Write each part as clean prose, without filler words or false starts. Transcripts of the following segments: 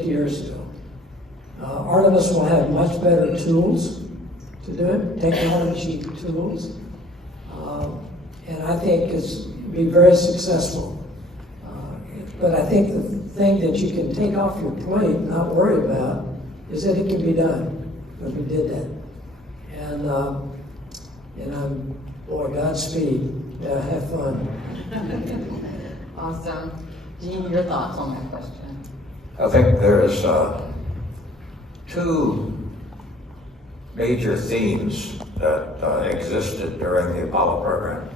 years ago. Artemis will have much better tools to do it, technology tools, and I think it's be very successful. But I think the thing that you can take off your plate and not worry about is that it can be done, because we did that. And I'm, boy, Godspeed. Have fun. Awesome. Gene, your thoughts on that question? I think there's two major themes that existed during the Apollo program.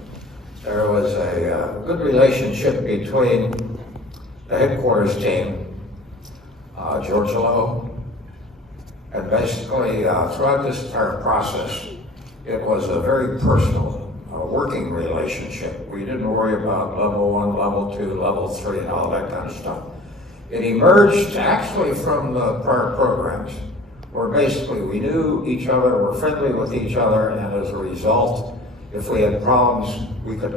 There was a good relationship between the headquarters team, George Lowe, and basically throughout this entire process, it was a very personal working relationship. We didn't worry about level 1, level 2, level 3, and all that kind of stuff. It emerged actually from the prior programs, where basically we knew each other, were friendly with each other, and as a result, if we had problems, we could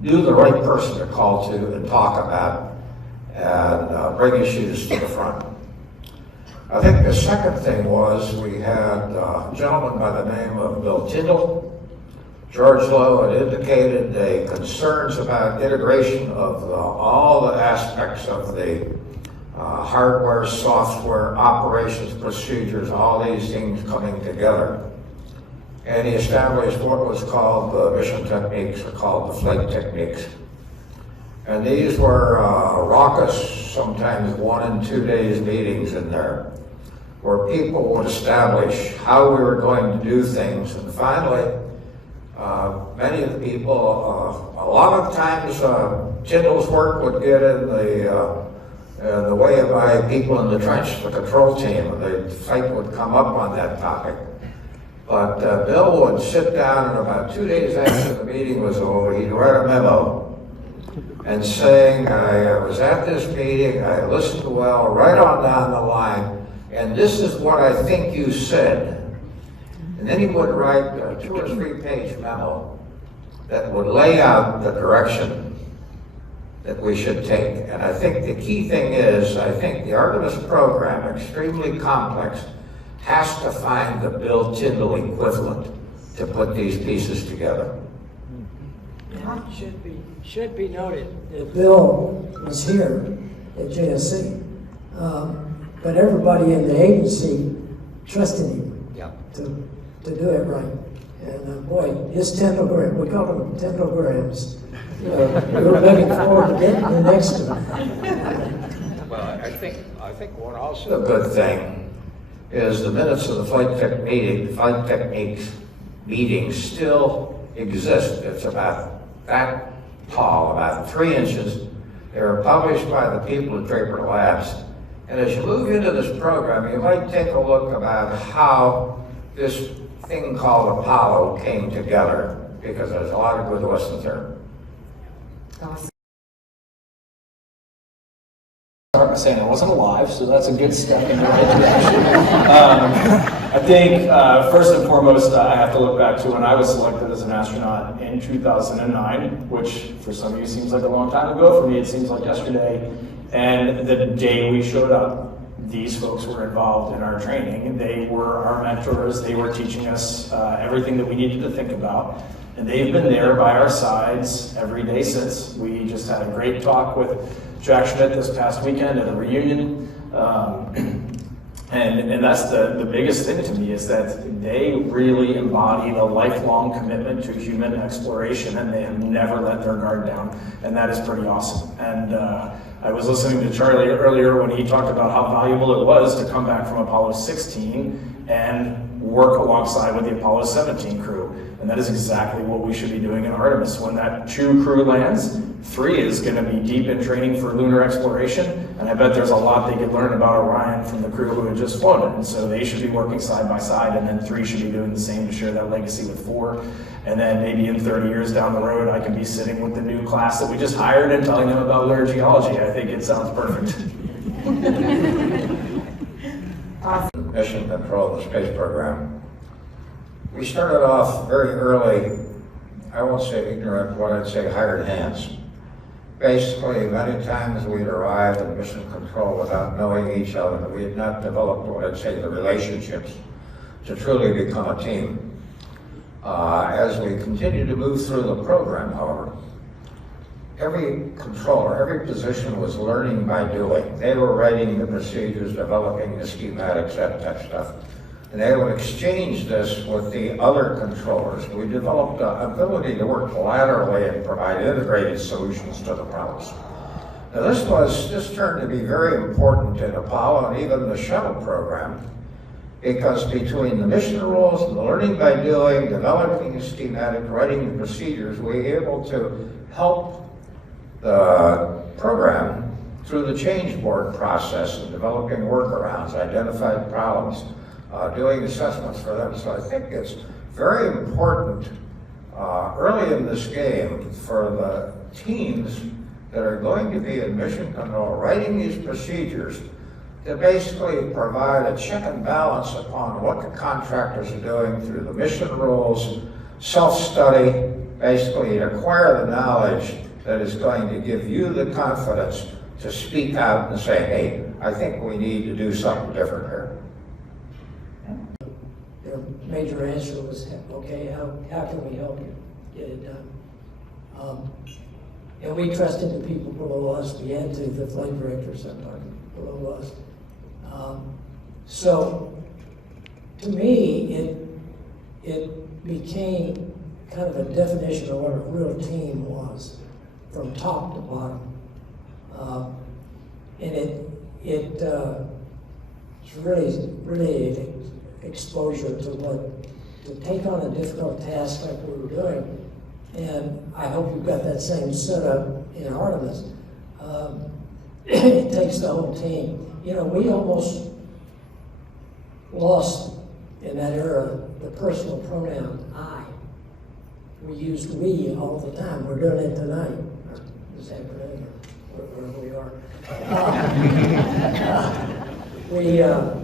knew the right person to call to and talk about, and bring issues to the front. I think the second thing was we had a gentleman by the name of Bill Tyndall. George Lowe had indicated the concerns about integration of all the aspects of the hardware, software, operations, procedures, all these things coming together. And he established what was called the mission techniques, or called the flight techniques. And these were raucous, sometimes 1 and 2 days meetings in there, where people would establish how we were going to do things. And finally, many of the people, a lot of times, Tyndall's work would get in the way of my people in the trench, the control team, and the fight would come up on that topic. But Bill would sit down, and about 2 days after the meeting was over, he'd write a memo and saying, I was at this meeting, I listened well, right on down the line, and this is what I think you said. And then he would write a 2 or 3 page memo that would lay out the direction that we should take. And I think the key thing is, I think the Artemis program, extremely complex, has to find the Bill Tyndall equivalent to put these pieces together. It should be noted that Bill was here at JSC, but everybody in the agency trusted him to do it right. And boy, his tendograms, we call them tendograms. We were looking forward to getting the next one. Well, I think one also good thing is the minutes of the flight techniques meetings still exist. It's about that tall, about 3 inches. They were published by the people at Draper Labs. And as you move into this program, you might take a look about how this thing called Apollo came together, because there's a lot of good lessons there. Awesome. Start by saying I wasn't alive, so that's a good step in the right direction. I think first and foremost, I have to look back to when I was selected as an astronaut in 2009, which for some of you seems like a long time ago. For me, it seems like yesterday. And the day we showed up, these folks were involved in our training. They were our mentors. They were teaching us everything that we needed to think about. And they've been there by our sides every day since. We just had a great talk with Jack Schmidt this past weekend at a reunion. And that's the biggest thing to me, is that they really embody the lifelong commitment to human exploration, and they have never let their guard down. And that is pretty awesome. And I was listening to Charlie earlier when he talked about how valuable it was to come back from Apollo 16 and work alongside with the Apollo 17 crew. And that is exactly what we should be doing in Artemis. When that 2 crew lands, 3 is going to be deep in training for lunar exploration, and I bet there's a lot they could learn about Orion from the crew who had just flown it. And so they should be working side by side, and then 3 should be doing the same to share that legacy with 4. And then maybe in 30 years down the road, I can be sitting with the new class that we just hired and telling them about lunar geology. I think it sounds perfect. Mission control of the space program. We started off very early, I won't say ignorant, what I'd say hired hands. basically, many times we'd arrive in mission control without knowing each other. We had not developed what I'd say the relationships to truly become a team. As we continue to move through the program, however, every controller, every position was learning by doing. They were writing the procedures, developing the schematics, that type of stuff. And they would exchange this with the other controllers. We developed the ability to work laterally and provide integrated solutions to the problems. Now this turned to be very important in Apollo and even the shuttle program, because between the mission rules and the learning by doing, developing a schematic, writing the procedures, we were able to help the program through the change board process and developing workarounds, identified problems, doing assessments for them. So I think it's very important early in this game for the teams that are going to be in mission control, writing these procedures to basically provide a check and balance upon what the contractors are doing through the mission rules, self-study, basically acquire the knowledge that is going to give you the confidence to speak out and say, hey, I think we need to do something different here. Their major answer was, okay, how can we help you get it done? And we trusted the people below us. We had to, the flight directors sometimes below us. So to me, it became kind of a definition of what a real team was, from top to bottom. And it's really exposure to take on a difficult task like we were doing. And I hope you've got that same setup in Artemis. It takes the whole team. You know, we almost lost in that era the personal pronoun I. We used we all the time. We're doing it tonight. Or this afternoon, or wherever we are.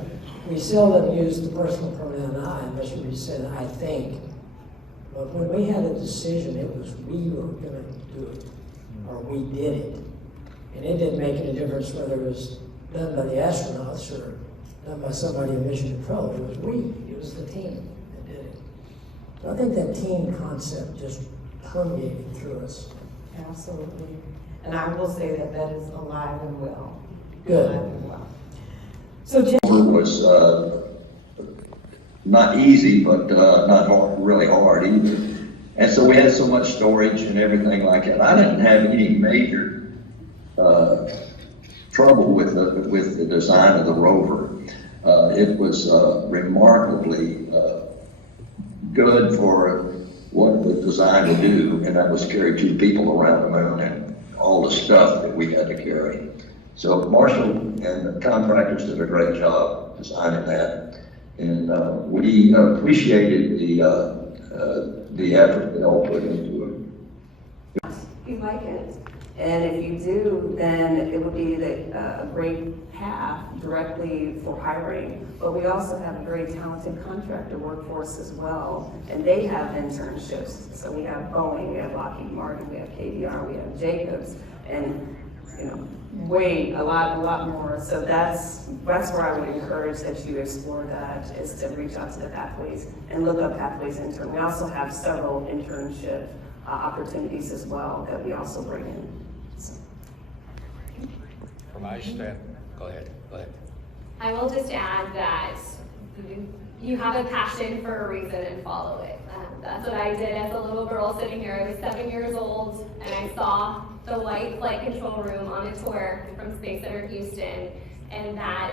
We seldom use the personal pronoun I unless we said I think. But when we had a decision, it was we were going to do it, or we did it. And it didn't make any difference whether it was done by the astronauts or done by somebody in mission control. It was we. It was the team that did it. So I think that team concept just permeated through us. Absolutely. And I will say that that is alive and well. Good. Alive and well. So, Jen, It was not easy, but not hard, really hard either. And so we had so much storage and everything like that. I didn't have any major trouble with the design of the rover. It was remarkably good for what it was designed to do, and that was carry 2 people around the moon and all the stuff that we had to carry. So Marshall and the contractors did a great job designing that, and we appreciated the effort they all put into it. You like it, and if you do, then it would be a great path directly for hiring. But we also have a very talented contractor workforce as well, and they have internships. So we have Boeing, we have Lockheed Martin, we have KBR, we have Jacobs, and you know, a lot more. So that's where I would encourage that you explore that, is to reach out to the pathways and look up pathways intern. We also have several internship opportunities as well that we also bring in. So. From my staff, go ahead. I will just add that you have a passion for a reason and follow it. That's what I did as a little girl sitting here. I was 7 years old and I saw the white flight control room on a tour from Space Center Houston, and that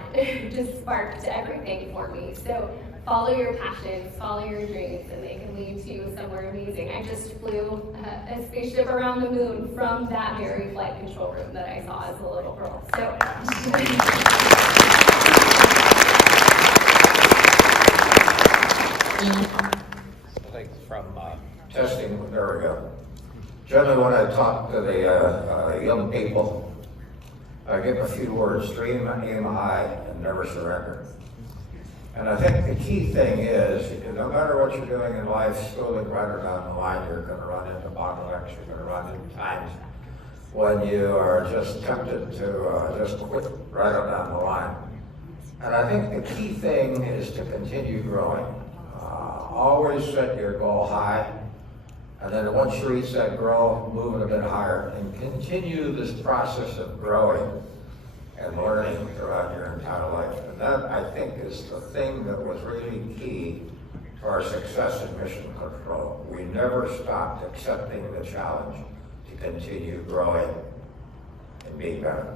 just sparked everything for me. So follow your passions, follow your dreams, and they can lead to somewhere amazing. I just flew a spaceship around the moon from that very flight control room that I saw as a little girl. So. I think from Testing, there we go. Generally, when I talk to the young people, I give a few words: dream, aim high, and never surrender. And I think the key thing is, no matter what you're doing in life, schooling right or down the line, you're going to run into bottlenecks, you're going to run into times when you are just tempted to just quit right on down the line. And I think the key thing is to continue growing. Always set your goal high, and then once you reach that goal, move it a bit higher, and continue this process of growing and learning throughout your entire life. And that, I think, is the thing that was really key to our success in mission control. We never stopped accepting the challenge to continue growing and being better.